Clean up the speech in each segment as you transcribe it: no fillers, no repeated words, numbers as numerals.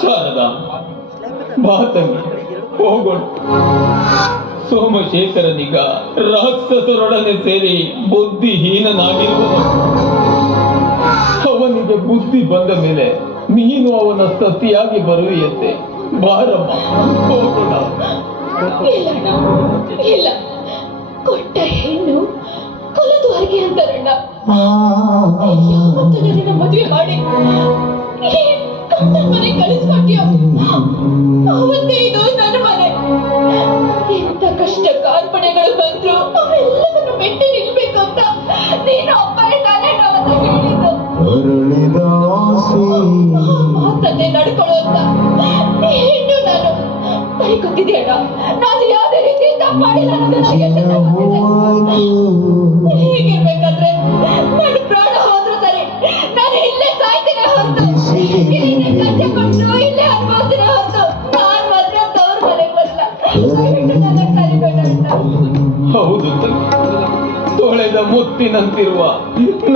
ಶಾರದಾ, ಬಾ ತಂಗಿ, ಹೋಗೋಣ. ಸೋಮಶೇಖರನಿಗ ರಾಕ್ಷಸರೊಡನೆ ಸೇರಿ ಬುದ್ಧಿಹೀನನಾಗಿರುವನು. ಅವನಿಗೆ ಬುದ್ಧಿ ಬಂದ ಮೇಲೆ ನೀನು ಅವನ ಸತಿಯಾಗಿ ಬರುವಿಯಂತೆ. ಬಾರಮ್ಮ, ಹೋಗೋಣ. ಇಲ್ಲ, ಕೊಟ್ಟ ಹೆಣ್ಣು ಕೊಲದು ಹಾಗೆ ಅಂತಾರಣ್ಣ. ಯಾವತ್ತು ನನ್ನ ಮದುವೆ ಮಾಡಿ ಮನೆ ಕಳಿಸ್ಕೊಟ್ಯೋ ಅವತ್ತೇ ಇದು ನನ್ನ ಮನೆ. ಎಂತ ಕಷ್ಟ ಕಾರ್ಪಣೆಗಳು ಬಂದ್ರು ಅವೆಲ್ಲವನ್ನು ಮೆಟ್ಟಿ ನಿಲ್ಬೇಕು ಅಂತ ನೀನು ಅಪ್ಪನೇ ತಾನೇ ಅವತ್ತು ಹೇಳಿದ್ದು. ಮಾತನ್ನೇ ನಡ್ಕೊಳ್ಳೋ ಅಂತ ಹೆಣ್ಣು ನಾನು ನನಗೆ ಗೊತ್ತಿದೆ ಅಣ್ಣ. ನಾನು ಯಾವುದೇ ರೀತಿ ತಪ್ಪು ಮಾಡಿಲ್ಲ ಅನ್ನೋದು ಹೀಗಿರ್ಬೇಕಾದ್ರೆ ನನ್ನ ಪ್ರಾಣ ಹೋದ್ರು ಸರಿ, ನಾನು ಇಲ್ಲೇ ಸಾಯ್ತೀನಿ ಹೊರತು ಕಚ್ಚೆ ಕೊಟ್ಟು ಇಲ್ಲೇ ಅನುಭವಿಸ್ತೀನಿ ಹೊರತು ನಾನು ಮಾತ್ರ ತವ್ರ ಮನೆಗೆ ಬರಲ್ಲ. ನನ್ನ ಕರಿಬೇಡ ಅಣ್ಣ. ಹೌದು, ತೊಳೆದ ಮುತ್ತಿನಂತಿರುವ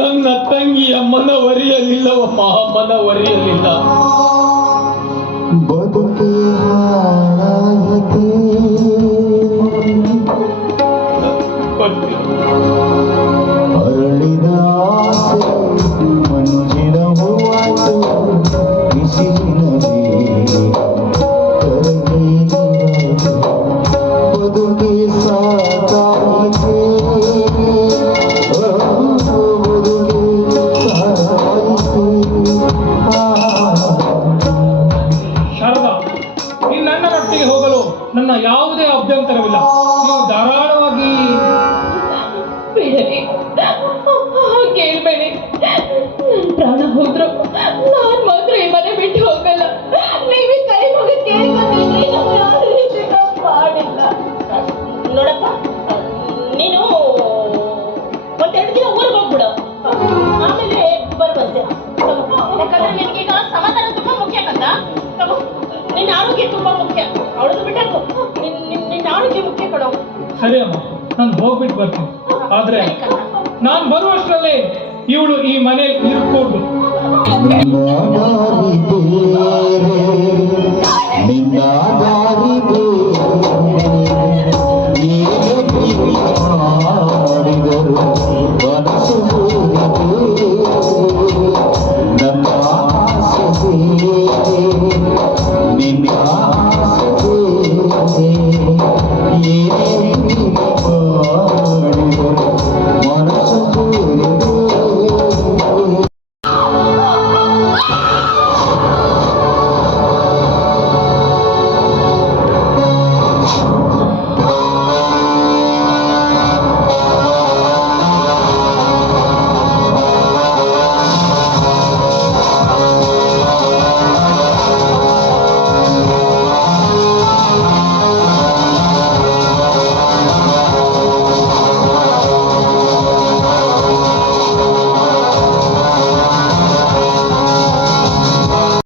ನನ್ನ ತಂಗಿಯ ಮನವರಿಯಲಿಲ್ಲವಮ್ಮ, ಮನವರಿಯಲಿಲ್ಲ. ಅರಳಿದ ಮಂಜಿನ ಹೂವಾತು ಬಿಸಿಲಿನದೇ ಬದುಕಿ ಸಾಕಾಯಿತೆ, ಶಾರದಾ, ನೀನು ನನ್ನ ಮಟ್ಟಿಗೆ ಹೋಗಲು ನನ್ನ ಯಾವುದೇ ಅಭ್ಯಂತರವಿಲ್ಲ. ನೀವು ಧಾರಾಳವಾಗಿ ಬೇಡರಿ, ಕೇಳ್ಬೇಡಿ. ನನ್ನ ಪ್ರಾಣ ಹೋದ್ರು ನಾನ್ ಮಾತ್ರ ಈ ಮನೆ ಬಿಟ್ಟು ಹೋಗಲ್ಲ. ನೀವೇ ಕೈ ಮುಗಿ ಕೇಳ್ಕೊಂಡ್ರೆ ನಾವು ಯಾರು ರೀತಿ ಮಾಡಿಲ್ಲ. ನೋಡಪ್ಪ, ನೀನು ಒಂದೆರಡು ದಿನ ಊರಿಗೆ ಹೋಗ್ಬಿಡು, ಆಮೇಲೆ ಬರುವಂತೆ. ಯಾಕಂದ್ರೆ ನಿನಗೀಗ ಸಮಾಧಾನ ತುಂಬಾ ಮುಖ್ಯ ಕಂದ. ನಿನ್ನ ಆರೋಗ್ಯ ತುಂಬಾ ಮುಖ್ಯ. ಅವಳದು ಬಿಟ್ಟು ನಿನ್ನ ಆರೋಗ್ಯ ಮುಖ್ಯ ಕೊಡೋ. ಸರಿ ಅಮ್ಮ, ನಾನು ಹೋಗ್ಬಿಟ್ಟು ಬರ್ತೀನಿ. ಆದ್ರೆ ನಾನು ಬರುವಷ್ಟರಲ್ಲಿ ಇವಳು ಈ ಮನೆಯಲ್ಲಿ ಇರ್ಕೊಂಡು ನಿನ್ನ ದಾರಿ